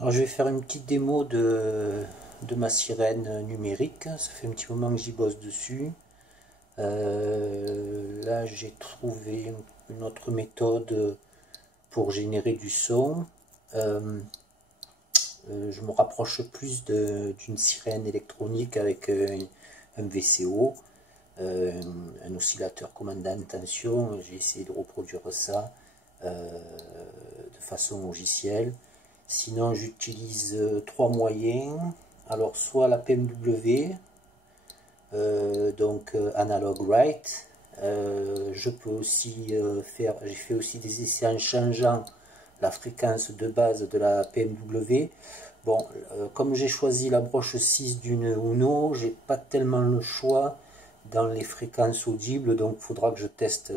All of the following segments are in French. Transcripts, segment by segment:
Alors je vais faire une petite démo de ma sirène numérique. Ça fait un petit moment que j'y bosse dessus. Là j'ai trouvé une autre méthode pour générer du son. Je me rapproche plus d'une sirène électronique avec un VCO, un oscillateur commandant tension. J'ai essayé de reproduire ça de façon logicielle. Sinon, j'utilise trois moyens. Alors, soit la PMW, donc Analog Write. Je peux aussi j'ai fait aussi des essais en changeant la fréquence de base de la PMW. Bon, comme j'ai choisi la broche 6 d'une Uno, j'ai pas tellement le choix dans les fréquences audibles, donc il faudra que je teste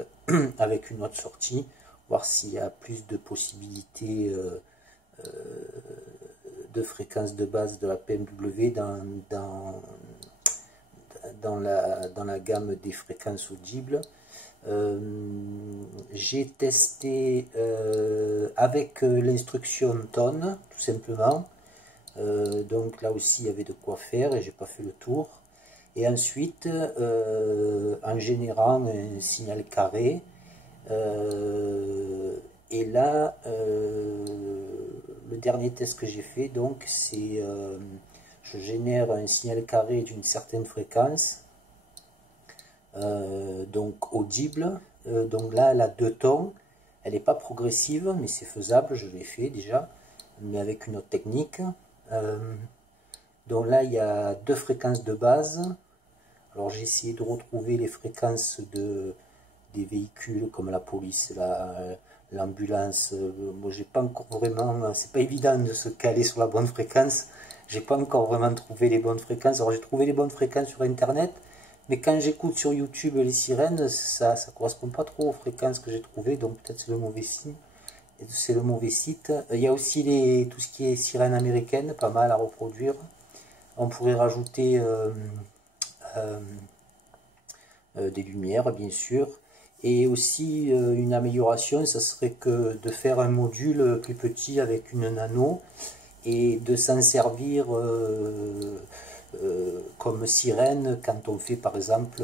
avec une autre sortie, voir s'il y a plus de possibilités de fréquences de base de la PMW dans la gamme des fréquences audibles. J'ai testé avec l'instruction tone, tout simplement. Donc là aussi il y avait de quoi faire et j'ai pas fait le tour. Et ensuite en générant un signal carré. Et là, le dernier test que j'ai fait, donc, c'est je génère un signal carré d'une certaine fréquence, donc audible. Donc là, elle a deux tons. Elle n'est pas progressive, mais c'est faisable. Je l'ai fait déjà, mais avec une autre technique. Donc là, il y a deux fréquences de base. Alors j'ai essayé de retrouver les fréquences des véhicules comme la police, l'ambulance. Moi j'ai pas encore vraiment, c'est pas évident de se caler sur la bonne fréquence. J'ai pas encore vraiment trouvé les bonnes fréquences. Alors j'ai trouvé les bonnes fréquences sur internet, mais quand j'écoute sur YouTube les sirènes, ça correspond pas trop aux fréquences que j'ai trouvées, donc peut-être c'est le mauvais signe. C'est le mauvais site. Il y a aussi tout ce qui est sirène américaine, pas mal à reproduire. On pourrait rajouter des lumières, bien sûr. Et aussi une amélioration, ça serait que de faire un module plus petit avec une nano et de s'en servir comme sirène quand on fait par exemple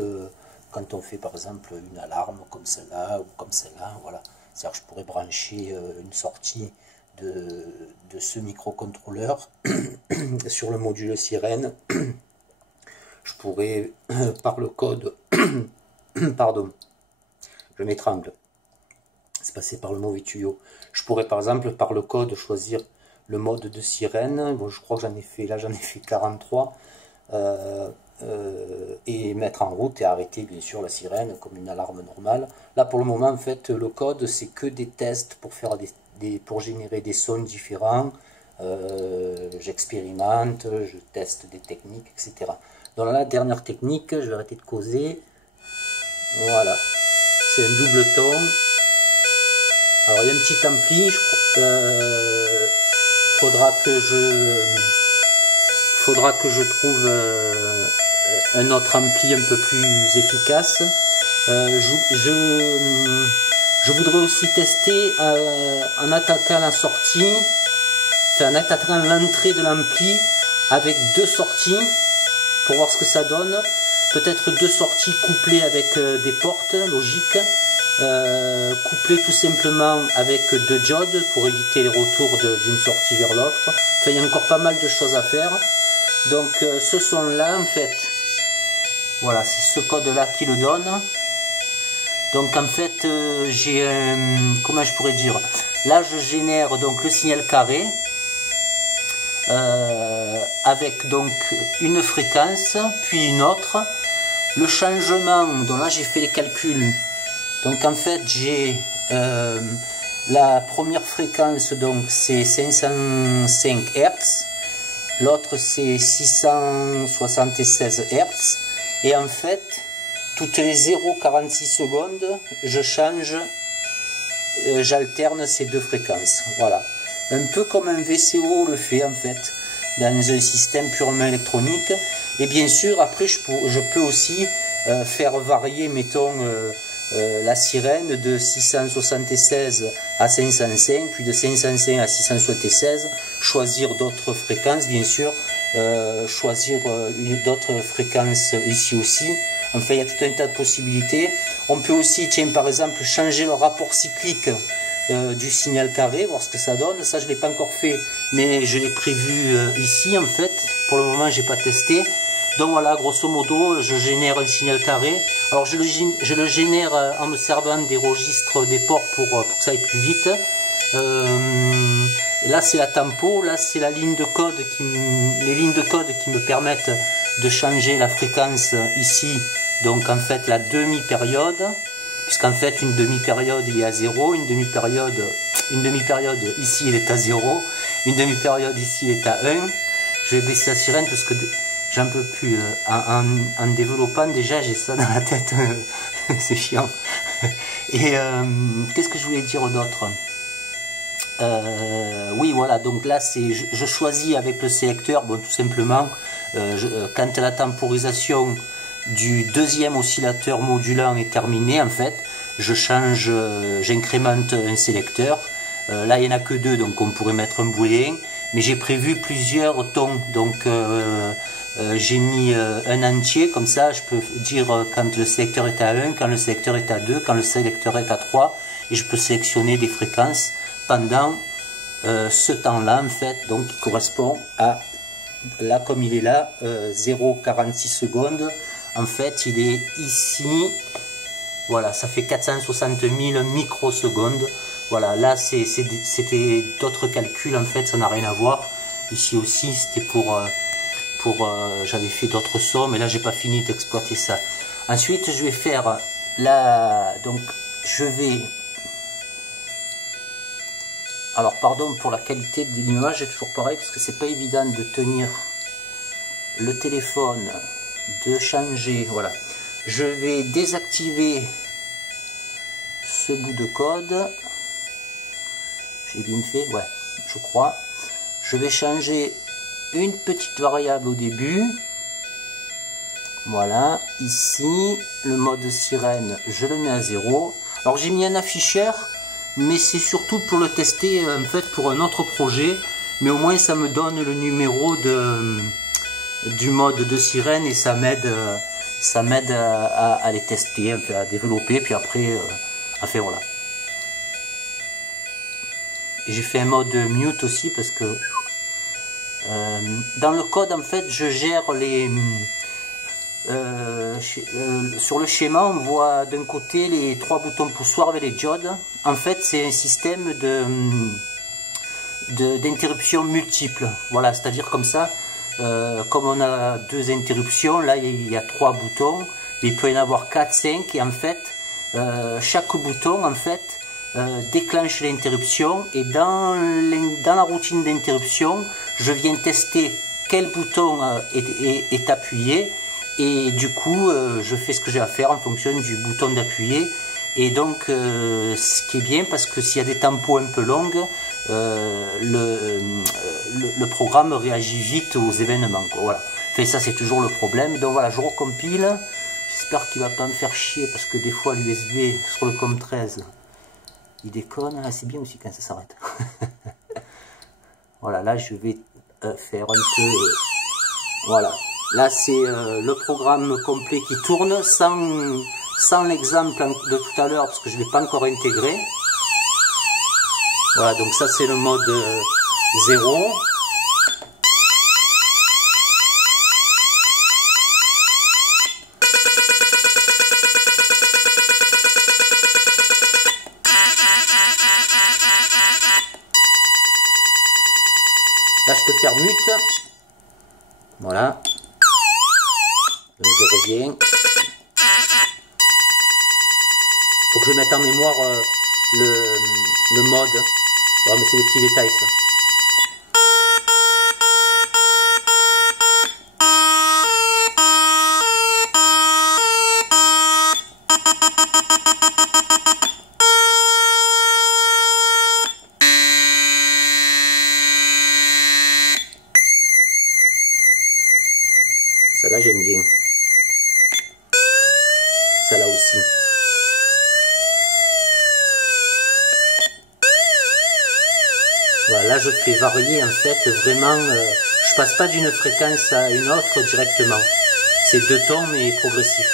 une alarme comme celle-là ou comme celle-là. Voilà. C'est-à-dire que je pourrais brancher une sortie de ce microcontrôleur sur le module sirène. Je pourrais par le code pardon, je m'étrangle, c'est passé par le mauvais tuyau. Je pourrais par exemple par le code choisir le mode de sirène. Bon, je crois que j'en ai fait 43 et mettre en route et arrêter bien sûr la sirène comme une alarme normale. Là pour le moment en fait le code c'est que des tests pour faire pour générer des sons différents. J'expérimente, je teste des techniques, etc. Dans la dernière technique, je vais arrêter de causer. Voilà, c'est un double ton. Alors il y a un petit ampli, faudra que je trouve un autre ampli un peu plus efficace. Je voudrais aussi tester en attaquant la sortie, en attaquant l'entrée de l'ampli avec deux sorties pour voir ce que ça donne. Peut-être deux sorties couplées avec des portes logiques, couplées tout simplement avec deux diodes pour éviter les retours d'une sortie vers l'autre. Enfin, il y a encore pas mal de choses à faire. Donc ce son là en fait, voilà, c'est ce code là qui le donne. Donc en fait j'ai comment je pourrais dire, là je génère donc le signal carré avec donc une fréquence puis une autre. Le changement, donc là j'ai fait les calculs, donc en fait j'ai la première fréquence, donc c'est 505 Hz, l'autre c'est 676 Hz, et en fait toutes les 0,46 secondes je change, j'alterne ces deux fréquences. Voilà, un peu comme un VCO le fait en fait dans un système purement électronique. Et bien sûr après je peux aussi faire varier, mettons la sirène de 676 à 505, puis de 505 à 676, choisir d'autres fréquences, bien sûr, choisir d'autres fréquences ici aussi. Enfin, il y a tout un tas de possibilités. On peut aussi, tiens, par exemple, changer le rapport cyclique du signal carré, voir ce que ça donne. Ça, je ne l'ai pas encore fait, mais je l'ai prévu ici, en fait. Pour le moment, j'ai pas testé. Donc voilà, grosso modo, je génère un signal carré. Alors, je le génère en me servant des registres des ports pour que ça aille plus vite. Là, c'est la tempo. Là, c'est la ligne de code les lignes de code qui me permettent de changer la fréquence ici. Donc, en fait, la demi-période. Puisqu'en fait, une demi-période, il est à 0, une demi-période ici, il est à 0, une demi-période ici, il est à 1. Je vais baisser la sirène parce que j'en peux plus. En développant, déjà, j'ai ça dans la tête. C'est chiant. Et qu'est-ce que je voulais dire d'autre? Oui, voilà, donc là, je choisis avec le sélecteur, bon, tout simplement, quand la temporisation du deuxième oscillateur modulant est terminé, en fait, je change, j'incrémente un sélecteur. Là, il n'y en a que deux, donc on pourrait mettre un booléen, mais j'ai prévu plusieurs tons, donc j'ai mis un entier, comme ça, je peux dire quand le sélecteur est à 1, quand le sélecteur est à 2, quand le sélecteur est à 3, et je peux sélectionner des fréquences pendant ce temps-là, en fait, donc qui correspond à, là, comme il est là, 0,46 secondes. En fait, il est ici, voilà, ça fait 460 000 microsecondes. Voilà, là, c'était d'autres calculs, en fait, ça n'a rien à voir. Ici aussi, c'était j'avais fait d'autres sommes, et là, j'ai pas fini d'exploiter ça. Ensuite, je vais faire donc, je vais... Alors, pardon pour la qualité de l'image, c'est toujours pareil, parce que c'est pas évident de tenir le téléphone, de changer, voilà. Je vais désactiver ce bout de code. J'ai bien fait, ouais, je crois. Je vais changer une petite variable au début. Voilà, ici, le mode sirène, je le mets à 0. Alors, j'ai mis un afficheur, mais c'est surtout pour le tester, en fait, pour un autre projet. Mais au moins, ça me donne le numéro du mode de sirène et ça m'aide à les tester, à développer, puis après, enfin voilà. Et j'ai fait un mode mute aussi parce que dans le code, en fait, je gère les... sur le schéma, on voit d'un côté les 3 boutons poussoirs avec les diodes. En fait, c'est un système d'interruption multiple. Voilà, c'est-à-dire comme ça. Comme on a 2 interruptions, là il y a 3 boutons, mais il peut y en avoir 4, 5, et en fait, chaque bouton en fait déclenche l'interruption, et dans la routine d'interruption, je viens tester quel bouton est appuyé, et du coup, je fais ce que j'ai à faire en fonction du bouton d'appuyer. Et donc, ce qui est bien, parce que s'il y a des tempos un peu longues, le programme réagit vite aux événements, quoi. Voilà. Enfin, ça, c'est toujours le problème. Donc voilà, je recompile. J'espère qu'il va pas me faire chier, parce que des fois, l'USB sur le COM13, il déconne. Ah, c'est bien aussi quand ça s'arrête. Voilà, là, je vais faire un peu... voilà. Là, c'est le programme complet qui tourne, sans l'exemple de tout à l'heure, parce que je ne l'ai pas encore intégré. Voilà, donc ça c'est le mode 0. Là je peux faire mute. Voilà. Donc je reviens. Faut que je mette en mémoire le mode. Ouais, mais c'est des petits détails ça. Ça là j'aime bien. Ça là aussi. Voilà, là je fais varier en fait vraiment, je passe pas d'une fréquence à une autre directement. C'est 2 tons mais progressif.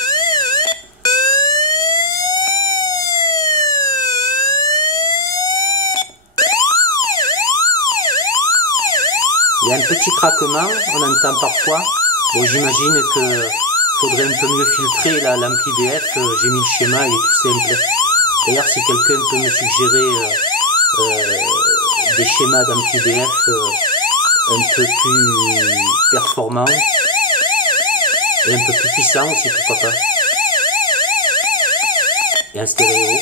Il y a un petit craquement, on entend parfois. Bon, j'imagine que faudrait un peu mieux filtrer l'ampli BF. J'ai mis le schéma, il est tout simple. D'ailleurs, si quelqu'un peut me suggérer des schémas d'ampli BF un peu plus performants et un peu plus puissants aussi, pourquoi pas. Et en stéréo.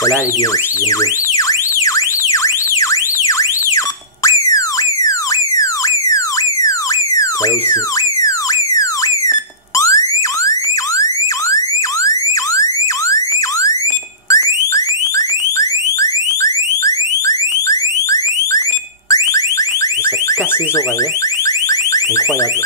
Celle-là elle est bien aussi, j'aime bien. Celle-là aussi. Et ça casse les oreilles, hein. Incroyable.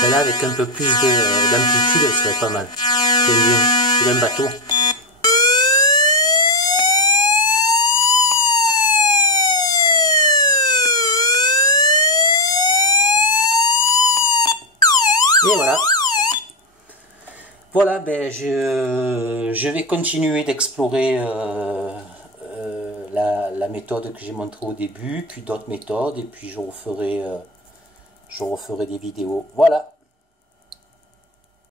Celle-là avec un peu plus d'amplitude, elle serait pas mal. J'aime bien. C'est un bateau. Et voilà. Voilà, ben je vais continuer d'explorer la méthode que j'ai montrée au début, puis d'autres méthodes, et puis je referai des vidéos. Voilà.